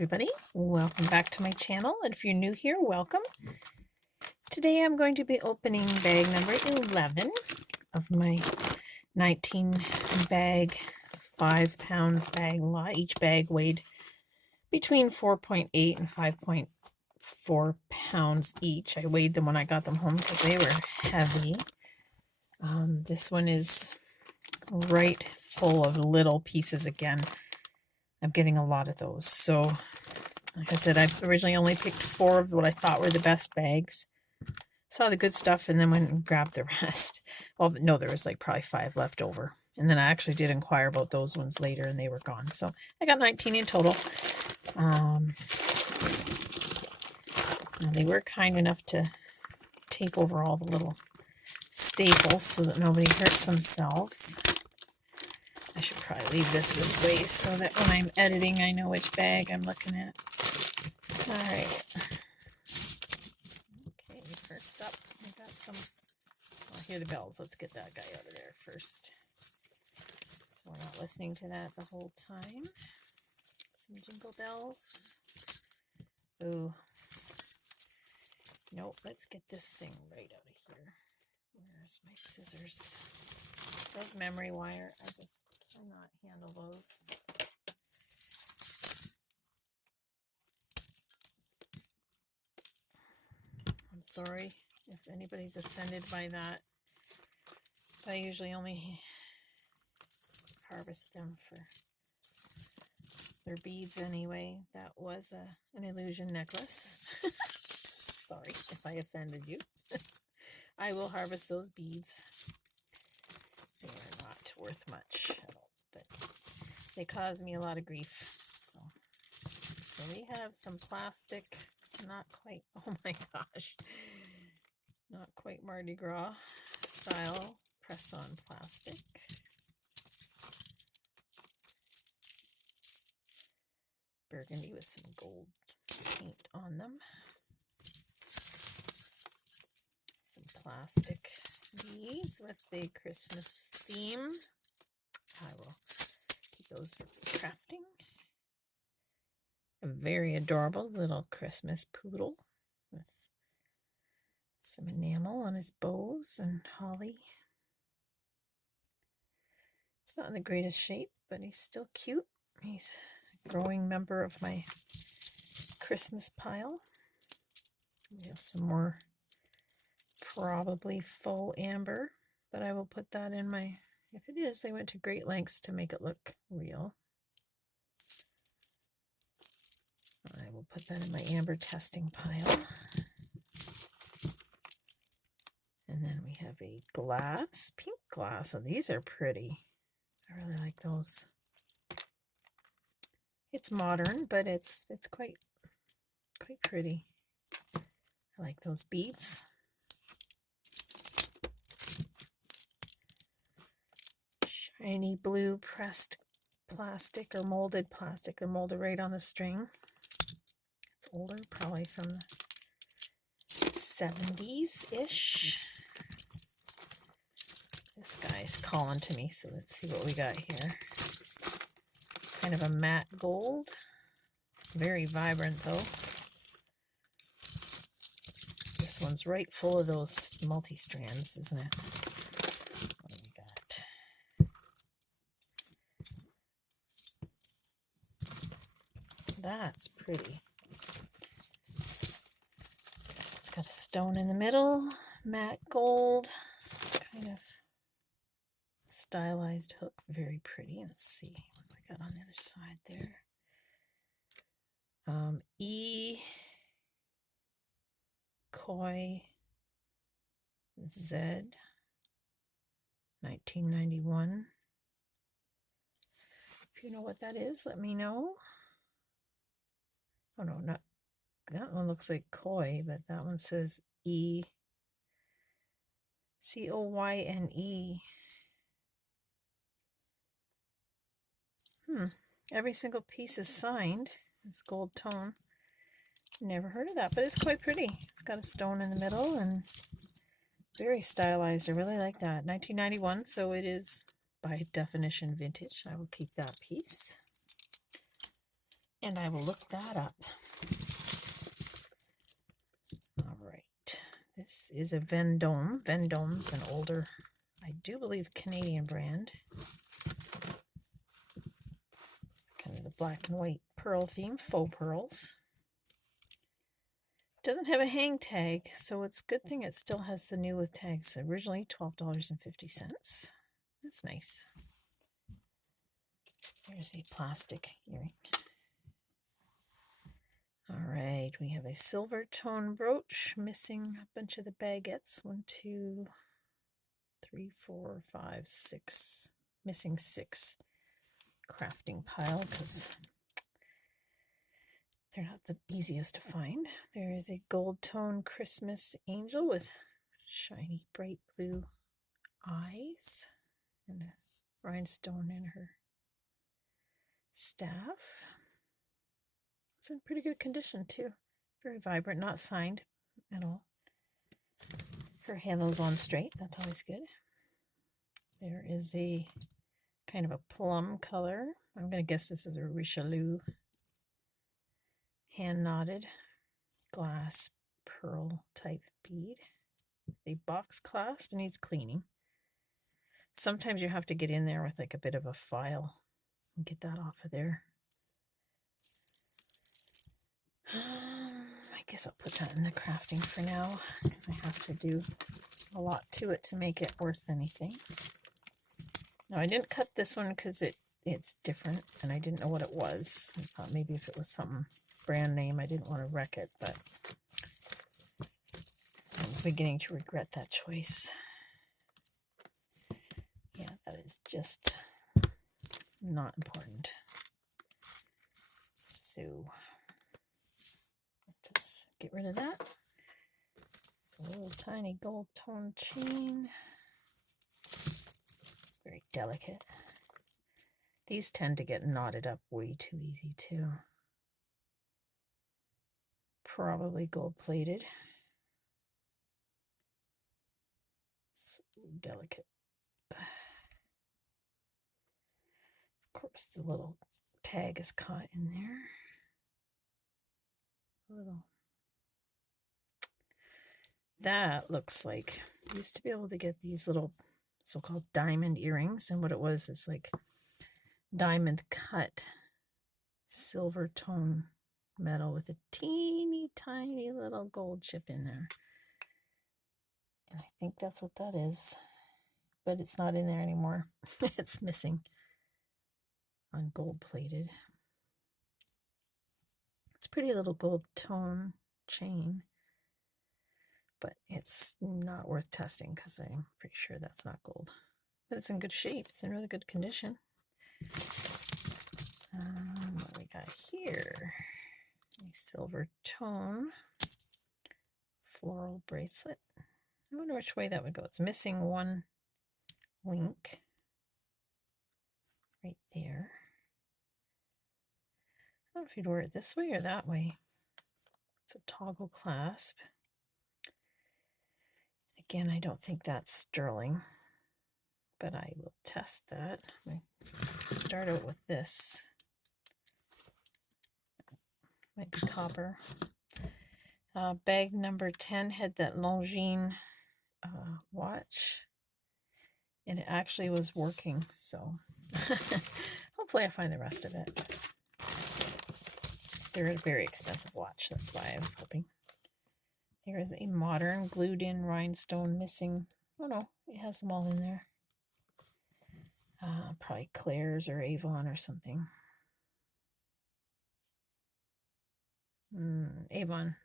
everybody, welcome back to my channel, and if you're new here, welcome. Today I'm going to be opening bag number 11 of my 19 bag 5-pound bag lot. Each bag weighed between 4.8 and 5.4 pounds each. I weighed them when I got them home because they were heavy. This one is right full of little pieces again. I'm getting a lot of those, so like I said, I originally only picked 4 of what I thought were the best bags. Saw the good stuff and then went and grabbed the rest. Well, no, there was like probably 5 left over. And then I actually did inquire about those ones later and they were gone. So I got 19 in total. They were kind enough to take over all the little staples so that nobody hurts themselves. I should probably leave this way so that when I'm editing, I know which bag I'm looking at. All right. Okay, first up, I got some, I hear the bells. Let's get that guy out of there first. So we're not listening to that the whole time. Some jingle bells. Ooh. Nope, let's get this thing right out of here. Where's my scissors? Those memory wire, I just cannot handle those. I'm sorry if anybody's offended by that. I usually only harvest them for their beads anyway. That was an illusion necklace. Sorry if I offended you. I will harvest those beads. They are not worth much at all, but they cause me a lot of grief. So we have some plastic, not quite, oh my gosh, not quite Mardi Gras style press-on plastic. Burgundy with some gold paint on them. Some plastic beads with the Christmas theme. I will keep those for crafting. A very adorable little Christmas poodle with some enamel on his bows and holly. It's not in the greatest shape, but he's still cute. He's a growing member of my Christmas pile. We have some more probably faux amber, but I will put that in my, if it is, they went to great lengths to make it look real. I will put that in my amber testing pile. And then we have a glass, pink glass. Oh, these are pretty. I really like those. It's modern, but it's quite pretty. I like those beads. Shiny blue pressed plastic or molded plastic. They're molded right on the string. It's older, probably from the 70s-ish. This guy's calling to me, so let's see what we got here. Kind of a matte gold. Very vibrant, though. This one's right full of those multi-strands, isn't it? What do we got? That's pretty. It's got a stone in the middle, matte gold, kind of stylized hook, very pretty. Let's see what we got on the other side there. Koi Z 1991. If you know what that is, let me know. Oh no, not that one. Looks like Koi, but that one says E COYNE. Every single piece is signed. It's gold tone. Never heard of that, but it's quite pretty. It's got a stone in the middle and very stylized. I really like that. 1991, so it is by definition vintage. I will keep that piece. and I will look that up. All right, this is a Vendome. Vendome's an older, I do believe, Canadian brand. Kind of the black and white pearl theme, faux pearls. Doesn't have a hang tag, so it's a good thing it still has the new with tags. Originally $12.50. That's nice. Here's a plastic earring. All right, we have a silver tone brooch, missing a bunch of the baguettes. 1, 2, 3, 4, 5, 6. Missing 6. Crafting pile because they're not the easiest to find. There is a gold tone Christmas angel with shiny bright blue eyes and a rhinestone in her staff. It's in pretty good condition too. Very vibrant, not signed at all. Her halo's on straight, that's always good. There is a kind of a plum color. I'm going to guess this is a Richelieu hand knotted glass pearl type bead. A box clasp, needs cleaning. Sometimes you have to get in there with like a bit of a file and get that off of there. I guess I'll put that in the crafting for now because I have to do a lot to it to make it worth anything. Now I didn't cut this one because it's different and I didn't know what it was. I thought maybe if it was some brand name I didn't want to wreck it, but I'm beginning to regret that choice. Yeah, that is just not important. So just get rid of that. It's a little tiny gold tone chain. Very delicate. These tend to get knotted up way too easy too. Probably gold plated. So delicate. Of course, the little tag is caught in there. That looks like, used to be able to get these little so-called diamond earrings, and what it was is like diamond cut silver tone metal with a teeny tiny little gold chip in there. And I think that's what that is, but it's not in there anymore. It's missing on gold plated. It's a pretty little gold tone chain, but it's not worth testing because I'm pretty sure that's not gold. But it's in good shape. It's in really good condition. What we got here? A silver tone floral bracelet. I wonder which way that would go. It's missing one link right there. I don't know if you'd wear it this way or that way. It's a toggle clasp. Again, I don't think that's sterling, but I will test that. I start out with this. Might be copper. Bag number 10 had that Longines watch, and it actually was working, so hopefully I find the rest of it. They're a very expensive watch, that's why I was hoping. There is a modern glued in rhinestone missing. Oh no, it has them all in there. Probably Claire's or Avon or something. Avon.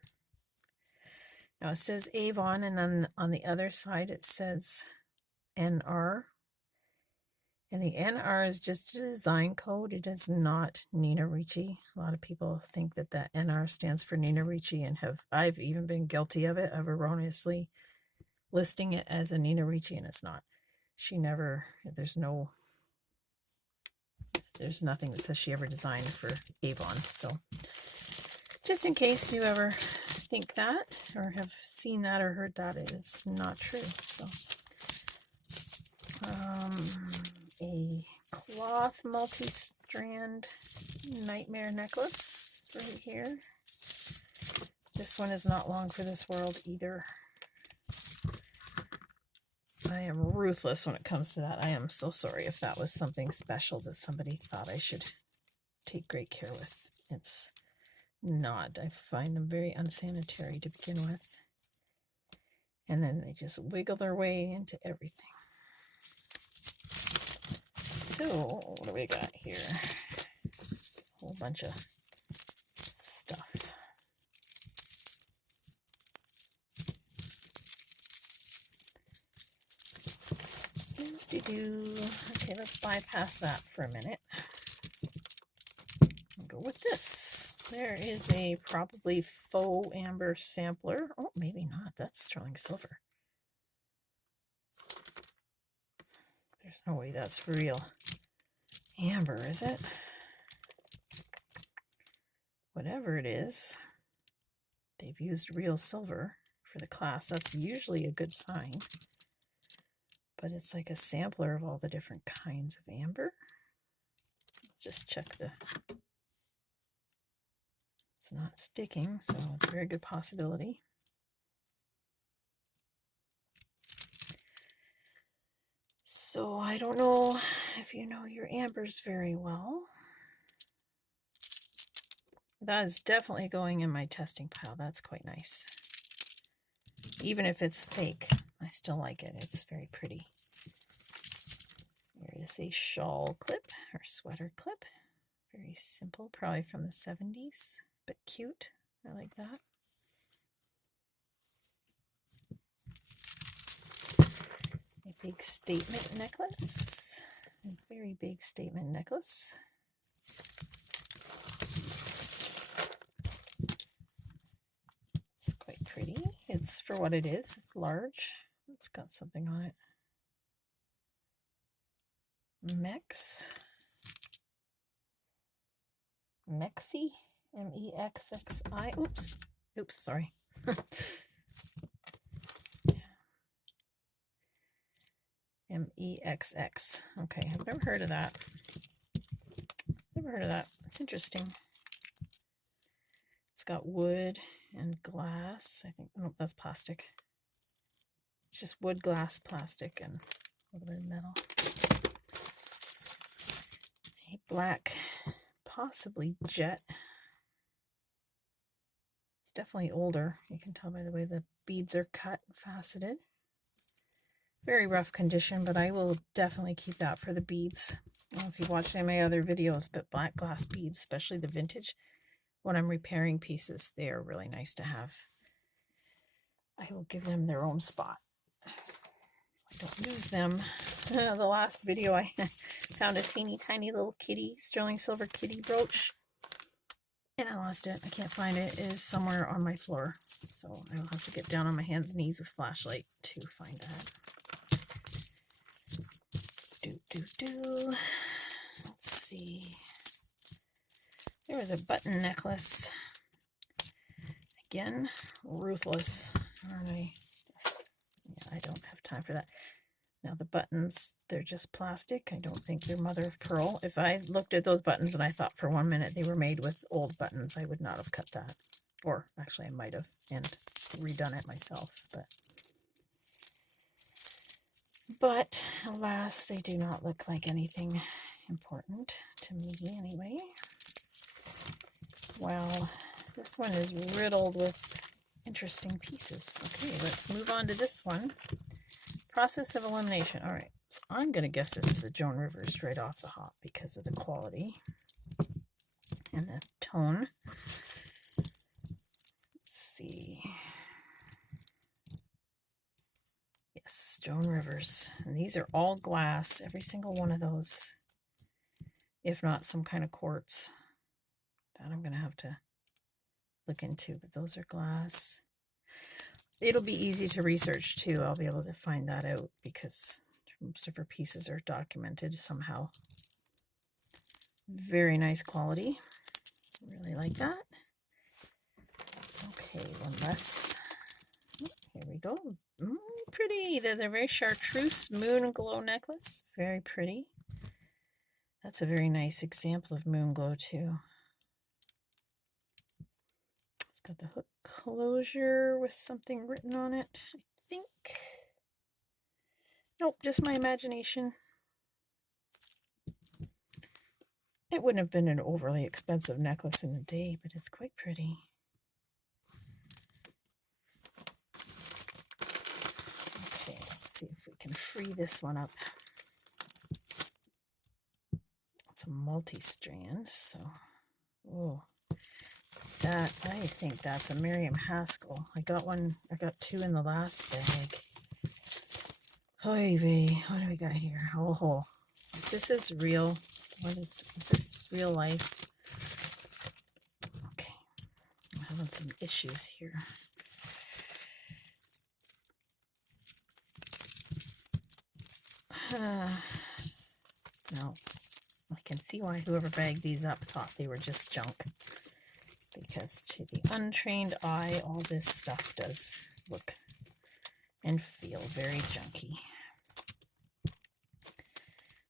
Now it says Avon, and then on the other side it says NR. And the NR is just a design code. It is not Nina Ricci. A lot of people think that that NR stands for Nina Ricci, and I've even been guilty of it, of erroneously listing it as a Nina Ricci, and it's not. She never, there's nothing that says she ever designed for Avon. So just in case you ever think that or have seen that or heard that, it is not true. So a cloth multi-strand Nightmare necklace right here. This one is not long for this world either. I am ruthless when it comes to that. I am so sorry if that was something special that somebody thought I should take great care with. It's not. I find them very unsanitary to begin with. And then they just wiggle their way into everything. So, what do we got here? A whole bunch of stuff. Okay, let's bypass that for a minute. I'll go with this. There is a probably faux amber sampler. Oh, maybe not. That's sterling silver. There's no way that's real amber, is it? Whatever it is, they've used real silver for the class. That's usually a good sign. But it's like a sampler of all the different kinds of amber. Let's just check the... It's not sticking, so it's a very good possibility. So I don't know if you know your ambers very well. That is definitely going in my testing pile. That's quite nice. Even if it's fake, I still like it. It's very pretty. There is a shawl clip or sweater clip. Very simple, probably from the 70s, but cute. I like that. A big statement necklace. A very big statement necklace. It's quite pretty. It's for what it is. It's large. It's got something on it. Mexi, M-E-X-X-I. Oops, sorry. M-E-X-X. Okay, I've never heard of that. It's interesting. It's got wood and glass. I think, oh, that's plastic. It's just wood, glass, plastic, and a little bit of metal. A black, possibly jet. It's definitely older. You can tell by the way the beads are cut, faceted. Very rough condition, but I will definitely keep that for the beads. I don't know if you've watched any of my other videos, but black glass beads, especially the vintage, when I'm repairing pieces, they are really nice to have. I will give them their own spot so I don't lose them. The last video I found a teeny tiny little kitty, sterling silver kitty brooch, and I lost it. I can't find it. It is somewhere on my floor, so I will have to get down on my hands and knees with flashlight to find that. Let's see. There was a button necklace. Again, ruthless, aren't I? Yeah, I don't have time for that. Now the buttons, they're just plastic. I don't think they're mother of pearl. If I looked at those buttons and I thought for 1 minute they were made with old buttons, I would not have cut that. Or actually I might have and redone it myself. But alas, they do not look like anything important to me anyway. Well, this one is riddled with interesting pieces. Okay, let's move on to this one. Process of elimination. All right, so I'm going to guess this is a Joan Rivers right off the hop because of the quality and the tone. Let's see. Yes, Joan Rivers. And these are all glass, every single one of those, if not some kind of quartz. That I'm going to have to look into, but those are glass. It'll be easy to research too. I'll be able to find that out because most of her pieces are documented somehow. Very nice quality. Really like that. Okay, one less. Here we go. Pretty. They're very chartreuse moon glow necklace. Very pretty. That's a very nice example of moon glow too. It's got the hook closure with something written on it, I think. Nope, just my imagination. It wouldn't have been an overly expensive necklace in the day, but it's quite pretty. Okay, let's see if we can free this one up. It's a multi-strand, so oh, that I think that's a Miriam Haskell. I got two in the last bag. Oy vey, what do we got here? Oh, this is real. What is this real life? Okay, I'm having some issues here. No, I can see why whoever bagged these up thought they were just junk. Because to the untrained eye, all this stuff does look and feel very junky.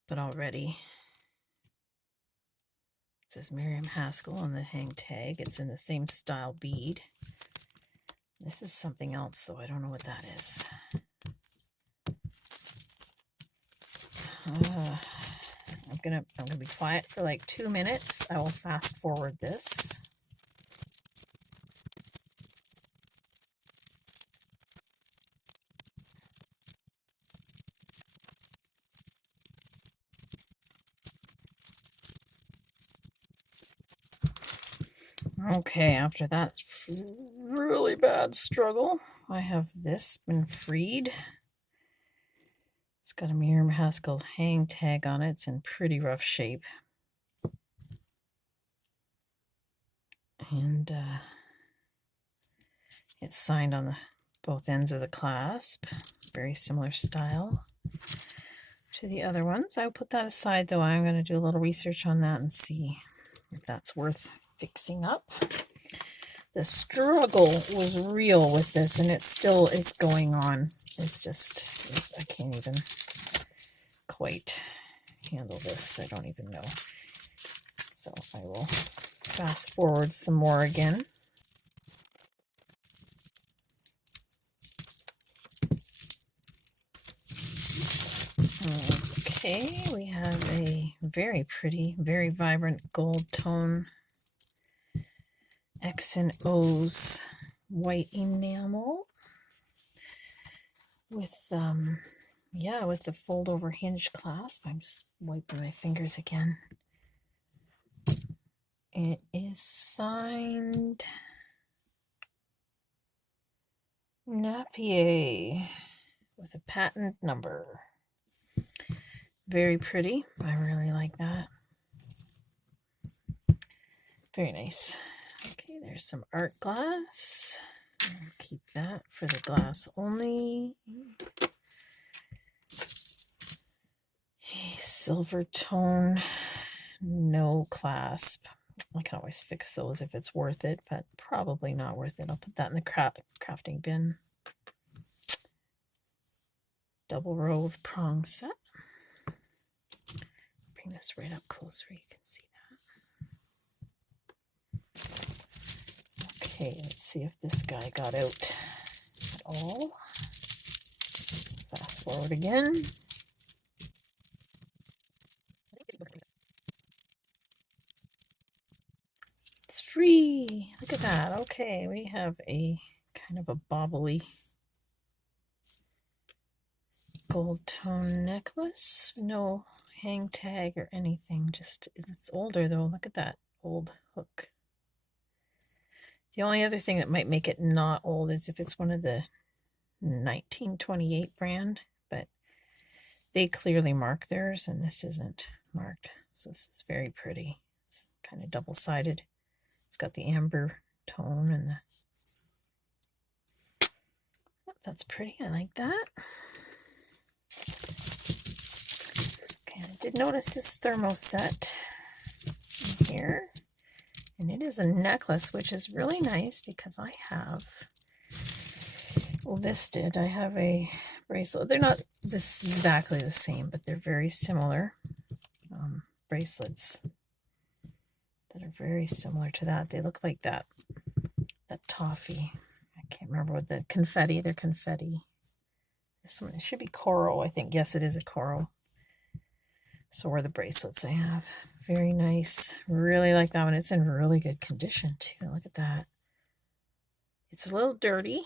But already, it says Miriam Haskell on the hang tag. It's in the same style bead. This is something else, though. I don't know what that is. I'm gonna be quiet for like 2 minutes. I will fast forward this. Okay, after that really bad struggle, I have this been freed. It's got a Miriam Haskell hang tag on it. It's in pretty rough shape. And it's signed on both ends of the clasp. Very similar style to the other ones. I'll put that aside, though. I'm going to do a little research on that and see if that's worth fixing up. The struggle was real with this, and it still is going on. It's just, I can't even quite handle this. I don't even know. So I will fast forward some more again. Okay, we have a very pretty, very vibrant gold tone X and O's white enamel with with the fold over hinge clasp. I'm just wiping my fingers again. It is signed Napier with a patent number. Very pretty. I really like that. Very nice. Okay, there's some art glass. I'll keep that for the glass only. Silver tone, no clasp. I can always fix those if it's worth it, but probably not worth it. I'll put that in the crafting bin. Double row of prong set. Bring this right up close where you can see that. Okay, let's see if this guy got out at all. Fast forward again. It's free. Look at that. Okay, we have a kind of a bobbly gold tone necklace. No hang tag or anything. Just, it's older though. Look at that old hook. The only other thing that might make it not old is if it's one of the 1928 brand, but they clearly mark theirs and this isn't marked. So this is very pretty. It's kind of double-sided. It's got the amber tone and that's pretty. I like that. Okay, I did notice this thermoset in here. And it is a necklace, which is really nice because I have listed. I have a bracelet. They're not exactly the same, but they're very similar. bracelets that are very similar to that. They look like that toffee. I can't remember what the confetti. They're confetti. It should be coral, I think. Yes, it is a coral. So are the bracelets I have. Very nice. Really like that one. It's in really good condition too. Look at that. It's a little dirty,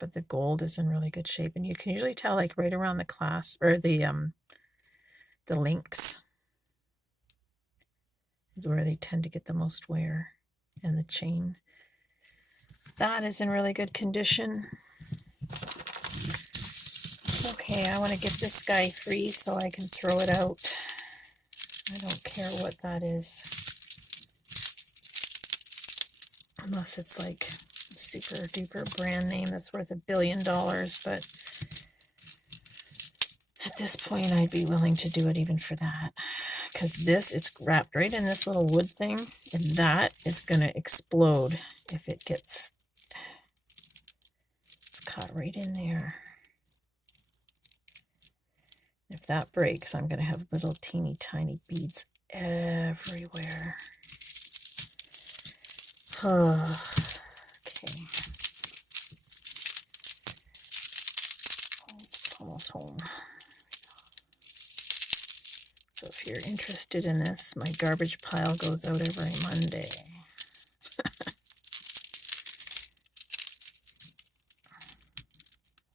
but the gold is in really good shape. And you can usually tell like right around the clasp or the links is where they tend to get the most wear, and the chain. That is in really good condition. Okay, I want to get this guy free so I can throw it out. I don't care what that is. Unless it's like super duper brand name that's worth $1 billion, but at this point I'd be willing to do it even for that. Because this, it's wrapped right in this little wood thing, and that is going to explode if it gets caught right in there. If that breaks, I'm going to have little teeny tiny beads everywhere. Okay. Almost home. So if you're interested in this, my garbage pile goes out every Monday.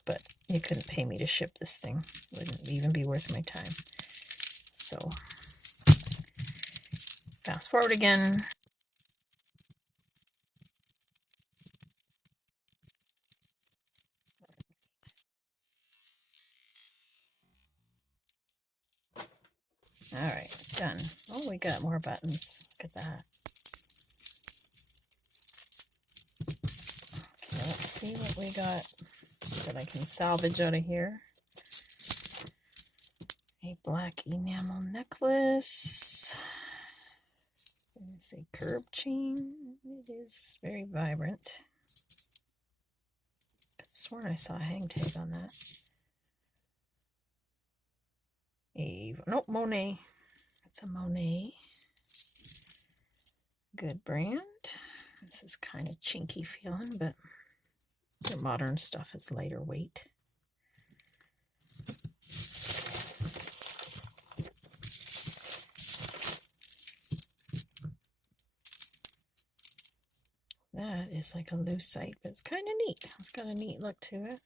But you couldn't pay me to ship this thing. Wouldn't even be worth my time. So fast forward again. All right, done. Oh, we got more buttons. Look at that. Okay, let's see what we got that I can salvage out of here. A black enamel necklace. There's a curb chain. It is very vibrant. I could have sworn I saw a hang tag on that. Nope, Monet. It's a Monet. Good brand. This is kind of chinky feeling, but the modern stuff is lighter weight. That is like a lucite, but it's kind of neat. It's got a neat look to it.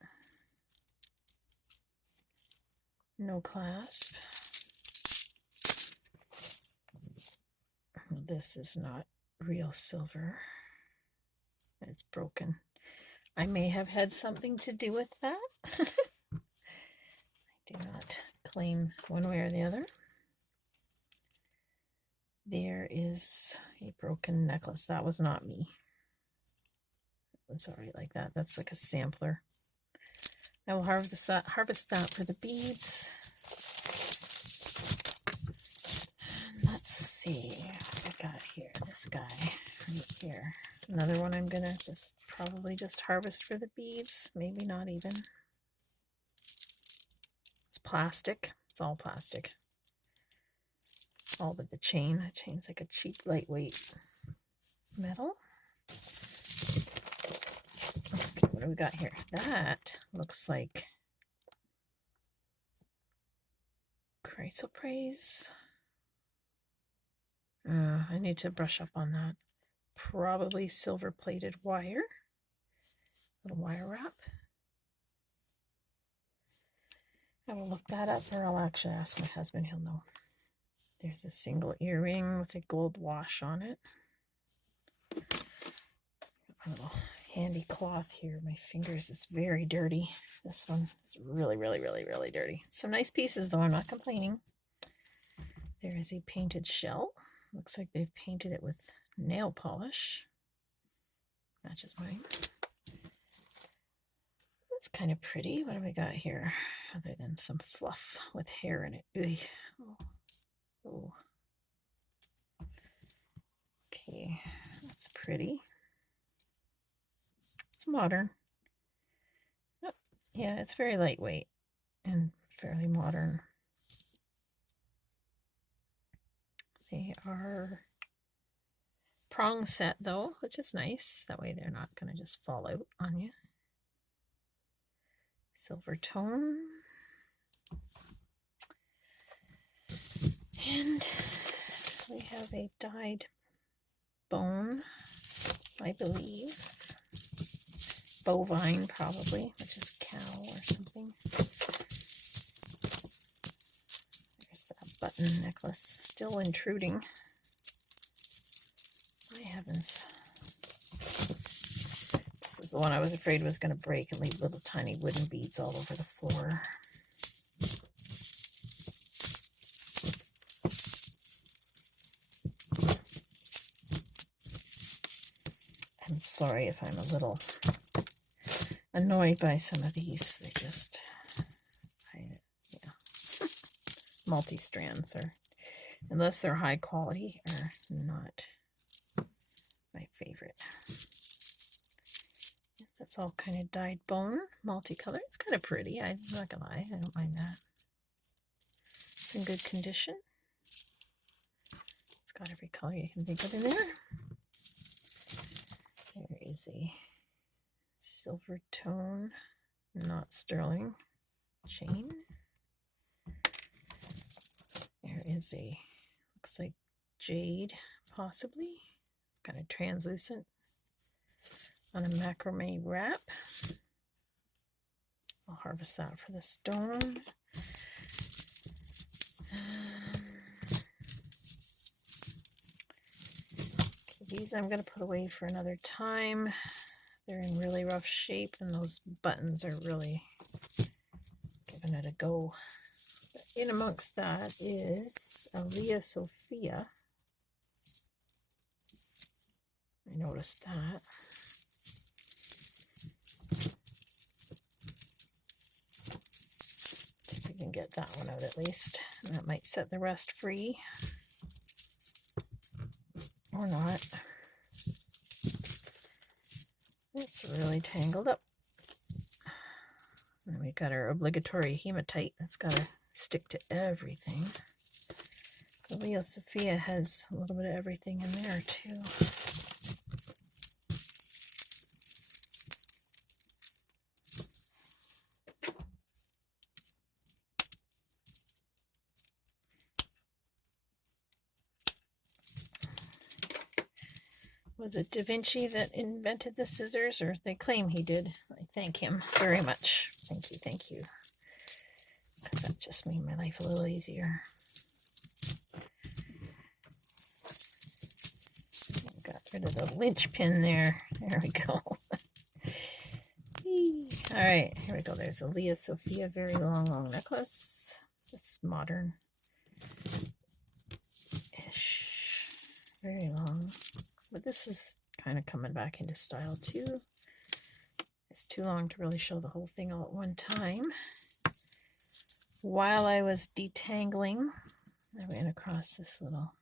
No clasp. This is not real silver. It's broken. I may have had something to do with that. I do not claim one way or the other. There is a broken necklace. That was not me. It's all right like that. That's like a sampler. I will harvest that for the beads. And let's see what I got here. This guy right here. Another one I'm gonna probably just harvest for the beads. Maybe not even. It's plastic. It's all plastic. All but the chain. The chain's like a cheap, lightweight metal. Okay, what do we got here? That looks like chrysoprase. I need to brush up on that. Probably silver-plated wire. Little wire wrap. I will look that up, or I'll actually ask my husband. He'll know. There's a single earring with a gold wash on it. A little handy cloth here. My fingers is very dirty. This one is really, really, really, really dirty. Some nice pieces though, I'm not complaining. There is a painted shell. Looks like they've painted it with nail polish. Matches mine. That's kind of pretty. What do we got here? Other than some fluff with hair in it. Oh. Okay, that's pretty. It's modern. Oh, yeah, it's very lightweight and fairly modern. They are prong set though, which is nice. That way they're not going to just fall out on you. Silver tone. And we have a dyed bone, I believe. Bovine probably, which is cow or something. There's that button necklace still intruding. My heavens. This is the one I was afraid was going to break and leave little tiny wooden beads all over the floor. I'm sorry if I'm a little annoyed by some of these. They're just, multi-strands, or unless they're high quality, are not my favorite. That's all kind of dyed bone, multicolored. It's kind of pretty. I'm not gonna lie, I don't mind that. It's in good condition. It's got every color you can think of in there. There is a silver tone, not sterling chain. There is a, looks like jade, possibly. It's kind of translucent on a macrame wrap. I'll harvest that for the stone. These I'm going to put away for another time. They're in really rough shape, and those buttons are really giving it a go. But in amongst that is a Leah Sophia. I noticed that. See if we can get that one out at least. And that might set the rest free. Or not. It's really tangled up. And we got our obligatory hematite. That's got to stick to everything. The Leo Sophia has a little bit of everything in there too. Was it Da Vinci that invented the scissors, or they claim he did? I thank him very much. Thank you, thank you. Because that just made my life a little easier. Got rid of the linchpin there. There we go. All right, here we go. There's a Leah Sophia very long necklace. This modern-ish, very long. But this is kind of coming back into style too. It's too long to really show the whole thing all at one time. While I was detangling, I ran across this little,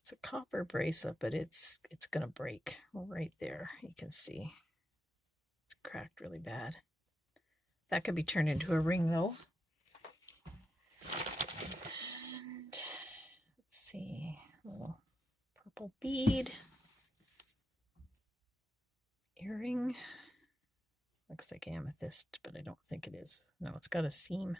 it's a copper bracelet, but it's gonna break right there. You can see it's cracked really bad. That could be turned into a ring though. And let's see, a little purple bead, earring. Looks like amethyst, but I don't think it is. No, it's got a seam.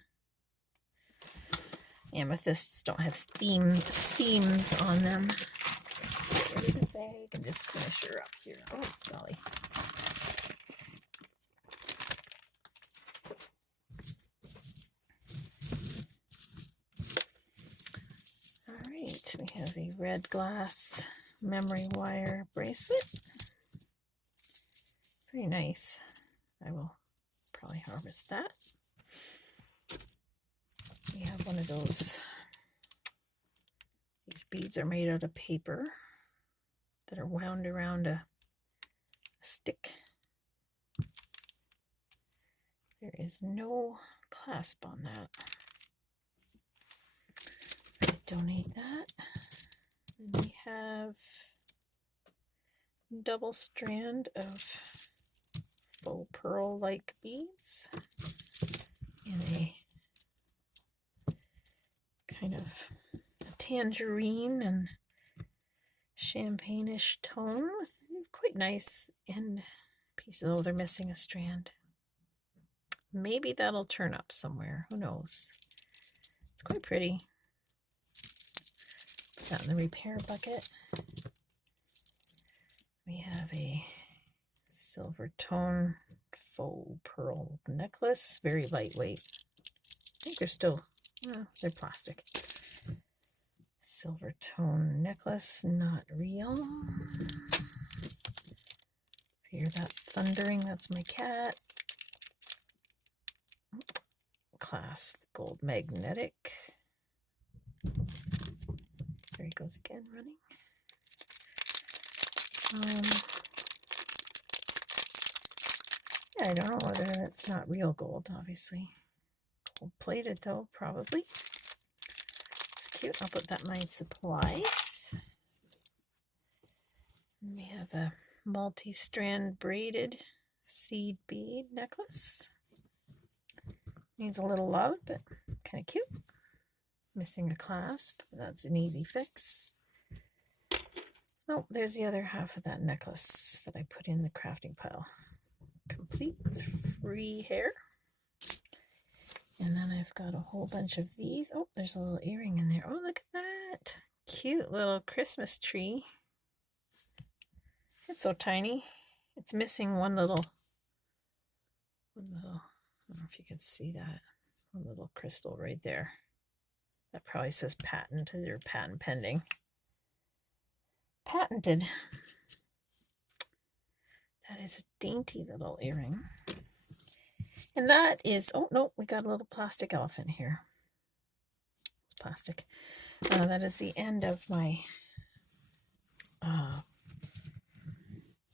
Amethysts don't have seams on them. Let's get rid of the bag and just finish her up here. Oh, golly. All right, we have a red glass memory wire bracelet. Very nice. I will probably harvest that. We have one of those. These beads are made out of paper that are wound around a stick. There is no clasp on that. I'm going to donate that. And we have double strand of faux pearl-like beads in a kind of tangerine and champagne-ish tone with quite nice end pieces. Oh, they're missing a strand. Maybe that'll turn up somewhere. Who knows? It's quite pretty. Put that in the repair bucket. We have a silver tone faux pearl necklace. Very lightweight. I think they're still, well, they're plastic. Silver tone necklace, not real. Hear that thundering? That's my cat. Clasp gold magnetic. There he goes again, running. Yeah, I don't know whether it's not real gold, obviously. Gold plated though, probably. It's cute. I'll put that in my supplies. And we have a multi-strand braided seed bead necklace. Needs a little love, but kind of cute. Missing a clasp. That's an easy fix. Oh, there's the other half of that necklace that I put in the crafting pile. Complete with free hair. And then I've got a whole bunch of these. Oh, there's a little earring in there. Oh, look at that. Cute little Christmas tree. It's so tiny. It's missing one little, I don't know if you can see that. One little crystal right there. That probably says patented or patent pending. Patented. That is a dainty little earring. And that is, oh no, we got a little plastic elephant here. It's plastic. That is the end of my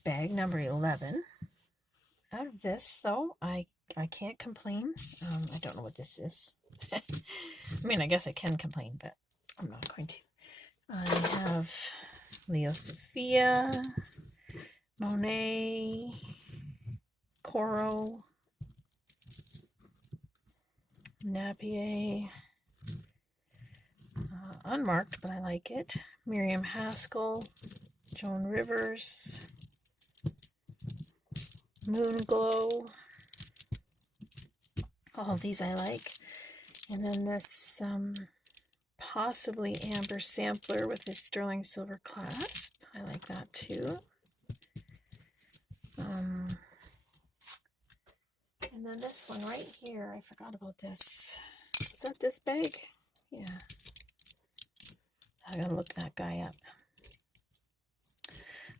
bag number 11. Out of this, though, I can't complain. I don't know what this is. I mean, I guess I can complain, but I'm not going to. I have Leo Sophia, Monet, Coro, Napier, unmarked, but I like it. Miriam Haskell, Joan Rivers, Moon Glow. All of these I like. And then this possibly amber sampler with a sterling silver clasp. I like that too. And then this one right here, I forgot about this. Is that this bag? Yeah. I gotta look that guy up.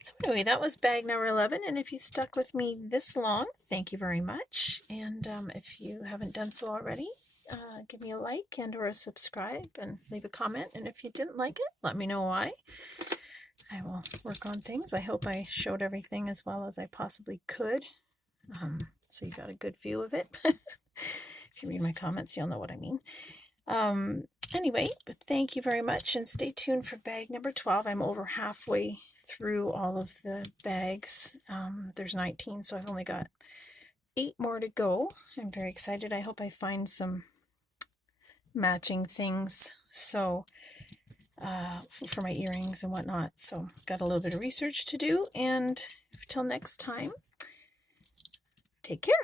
So anyway, that was bag number 11. And if you stuck with me this long, thank you very much. And if you haven't done so already, give me a like and or a subscribe and leave a comment. And if you didn't like it, let me know why. I will work on things. I hope I showed everything as well as I possibly could. So you got a good view of it. If you read my comments, you'll know what I mean. Anyway, but thank you very much, and stay tuned for bag number 12. I'm over halfway through all of the bags. There's 19, so I've only got 8 more to go. I'm very excited. I hope I find some matching things so for my earrings and whatnot. So got a little bit of research to do, and until next time, take care.